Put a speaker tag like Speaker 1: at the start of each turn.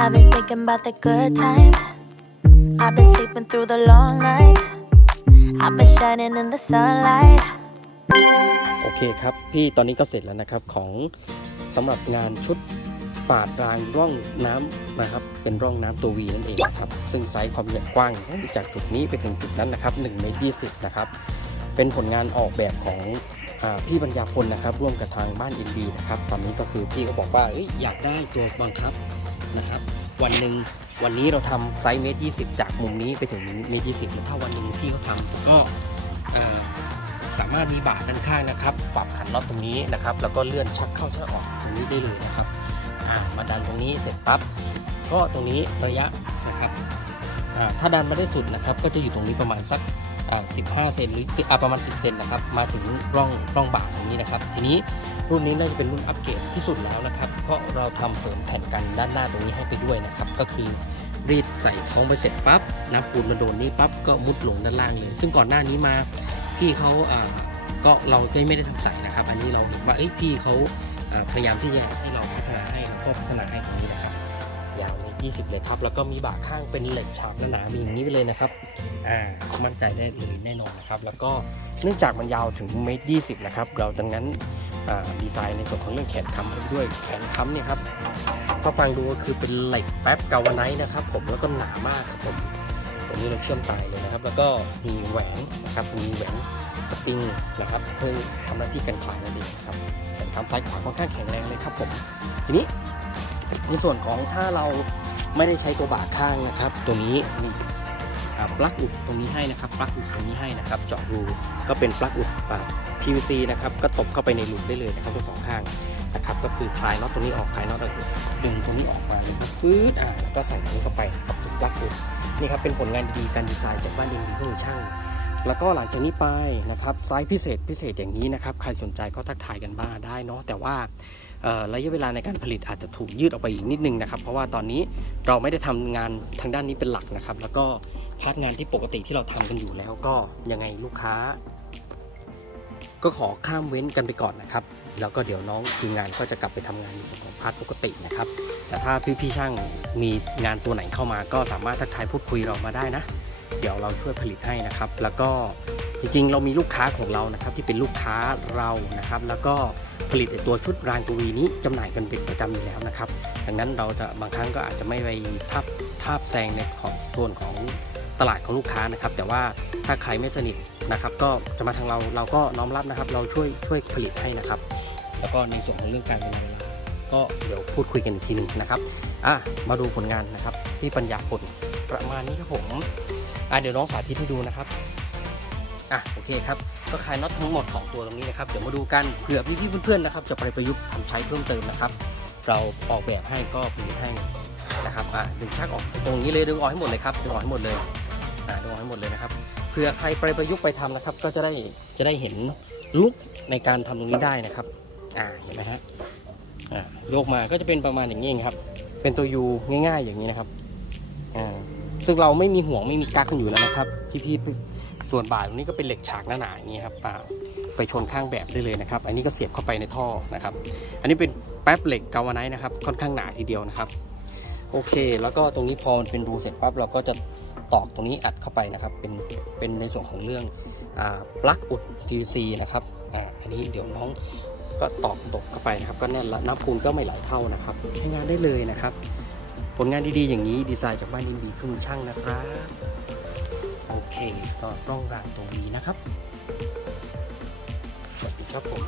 Speaker 1: I've been thinking about the good times. I've been sleeping through the long nights. I've been shining in the sunlight.
Speaker 2: โอเคครับ พี่ตอนนี้ก็เสร็จแล้วนะครับของสำหรับงานชุดปาดรางร่องน้ำนะครับ เป็นร่องน้ำตัววีนั่นเองนะครับ ซึ่งไซส์ความใหญ่กว้างจากจุดนี้ไปถึงจุดนั้นนะครับ1เมตร20นะครับ เป็นผลงานออกแบบของอาพี่ปัญญาพลนะครับ ร่วมกับทางบ้านอินดีนะครับ ตอนนี้ก็คือพี่ก็บอกว่าเอยอยากได้ตัวบังคับ นะครับ วันหนึ่งวันนี้เราทำไซส์เมตร20จากมุมนี้ไปถึงเมตร20แล้วถ้าวันหนึ่งพี่เขาทำก็สามารถมีบาด้านข้างนะครับ ปรับขันน็อตตรงนี้นะครับ แล้วก็เลื่อนชักเข้าชักออกตรงนี้ได้เลยนะครับมาดันตรงนี้เสร็จปั๊บก็ตรงนี้ระยะนะครับถ้าดันมาได้สุดนะครับ ก็จะอยู่ตรงนี้ประมาณสักอ่า15เซนหรือประมาณ 10เซนนะครับ มาถึงร่องร่องบาตรงนี้นะครับ ทีนี้ รุ่นนี้น่าจะเป็นรุ่นอัปเกรดที่สุดแล้วนะครับ เพราะเราทำเสริมแผ่นกันด้านหน้าตรงนี้ให้ไปด้วยนะครับ ก็คือรีดใส่ท้องไปเสร็จปั๊บน้ำปูนมาโดนนี้ปั๊บก็มุดลงด้านล่างเลย ซึ่งก่อนหน้านี้มาพี่เขาอ่าก็เราก็ไม่ได้ทำใส่นะครับ อันนี้เราเห็นว่าเอ้ยพี่เขาพยายามที่จะให้เราพัฒนาให้เราก็พัฒนาให้ตรงนี้นะครับยาวนี้20 เลยครับ แล้วก็มีบ่าข้างเป็นเหล็กฉาบหนาๆมีอย่างนี้ไปเลยนะครับอ่ามั่นใจได้เลยแน่นอนนะครับ แล้วก็เนื่องจากมันยาวถึงเมตร20นะครับ เราดังนั้นดีไซน์ในส่วนของเรื่องแขนค้ำด้วยแขนค้ำเนี่ยครับถ้าฟังดูก็คือเป็นเหล็กแป๊บกาวไนท์นะครับ ผมแล้วก็หนามากครับผมตรงนี้เราเชื่อมตายเลยนะครับ แล้วก็มีแหวนนะครับมีแหวนสปริงนะครับเพื่อทำหน้าที่กันคลายนั่นเองครับแขนค้ำซ้ายขวาค่อนข้างแข็งแรงเลยครับผมทีนี้ในส่วนของถ้าเราไม่ได้ใช้ตัวบาดข้างนะครับ ตัวนี้นี่ ปลั๊กอุดตรงนี้ให้นะครับปลั๊กอุดตรงนี้ให้นะครับเจาะรูก็เป็นปลั๊กอุดปาก PVC นะครับก็ตบเข้าไปในรูได้เลยนะครับทั้งสองข้างนะครับก็คือคลายน็อตตรงนี้ออกคลายน็อตออกดึงตรงนี้ออกมาเลยครับฟืดอ่าแล้วก็ใส่ตรงนี้เข้าไปกับปลั๊กอุดนี่ครับเป็นผลงานดีการดีไซน์จากบ้านดินดีเครื่องช่างแล้วก็หลังจากนี้ไปนะครับไซส์พิเศษพิเศษอย่างนี้นะครับใครสนใจก็ทักทายกันบ้างได้เนาะแต่ว่า ระยะเวลาในการผลิตอาจจะถูกยืดออกไปอีกนิดนึงนะครับ เพราะว่าตอนนี้เราไม่ได้ทำงานทางด้านนี้เป็นหลักนะครับ แล้วก็พาร์ทงานที่ปกติที่เราทำกันอยู่แล้วก็ยังไงลูกค้า ก็ขอข้ามเว้นกันไปก่อนนะครับ แล้วก็เดี๋ยวน้องทีมงานก็จะกลับไปทำงานในส่วนของพาร์ทปกตินะครับ แต่ถ้าพี่ๆช่างมีงานตัวไหนเข้ามา ก็สามารถทักทายพูดคุยเรามาได้นะ เดี๋ยวเราช่วยผลิตให้นะครับ แล้วก็ จริงๆ เรามีลูกค้าของเรานะครับที่เป็นลูกค้าเรานะครับ แล้วก็ผลิตตัวชุดรางตัววีนี้จำหน่ายกันเป็นประจำอยู่แล้วนะครับ ดังนั้นเราจะบางครั้งก็อาจจะไม่ไปทับทาบแซงในของส่วนของตลาดของลูกค้านะครับ แต่ว่าถ้าใครไม่สนิทนะครับ ก็จะมาทางเราเราก็น้อมรับนะครับ เราช่วยช่วยผลิตให้นะครับ แล้วก็ในส่วนของเรื่องการเวลาเวลาก็เดี๋ยวพูดคุยกันอีกทีหนึ่งนะครับอะมาดูผลงานนะครับพี่ปัญญาผลประมาณนี้ครับผมอะเดี๋ยวน้องสาธิตให้ดูนะครับ อะโอเคครับก็คลายน็อตทั้งหมดของตัวตรงนี้นะครับเดี๋ยวมาดูกันเผื่อพี่ๆเพื่อนๆนะครับจะไปประยุกต์ทำใช้เพิ่มเติมนะครับ เราออกแบบให้ก็ผลิตให้นะครับอะดึงชักออกตรงนี้เลยดึงออกให้หมดเลยครับดึงออกให้หมดเลยอะดึงออกให้หมดเลยนะครับเผื่อใครไปประยุกต์ไปทำนะครับ ก็จะได้จะได้เห็นลุกในการทำตรงนี้ได้นะครับอ่าเห็นไหมฮะอ่าโยกมาก็จะเป็นประมาณอย่างนี้เองครับ เป็นตัวยูง่าย ๆ อย่างนี้นะครับอ่าซึ่งเราไม่มีห่วงไม่มีกั๊กอยู่แล้วนะครับพี่ๆ ส่วนบ่าตรงนี้ก็เป็นเหล็กฉากหนาๆอย่างนี้ครับอ่าไปชนข้างแบบได้เลยนะครับ อันนี้ก็เสียบเข้าไปในท่อนะครับ อันนี้เป็นแป๊บเหล็กกาวาไนท์นะครับ ค่อนข้างหนาทีเดียวนะครับ โอเค แล้วก็ตรงนี้พอมันเป็นรูเสร็จปั๊บเราก็จะตอกตรงนี้อัดเข้าไปนะครับ เป็นเป็นในส่วนของเรื่องอ่าปลั๊กอุด PVC นะครับอ่าอันนี้เดี๋ยวน้องก็ตอกตกเข้าไปนะครับ ก็แน่นละน้ำปูนก็ไม่ไหลเข้านะครับ ใช้งานได้เลยนะครับ ผลงานดีๆอย่างนี้ดีไซน์จากบ้านดินบีเครื่องช่างนะครับ โอเคสอดร่องรางตรงนี้นะครับ สวัสดีครับผม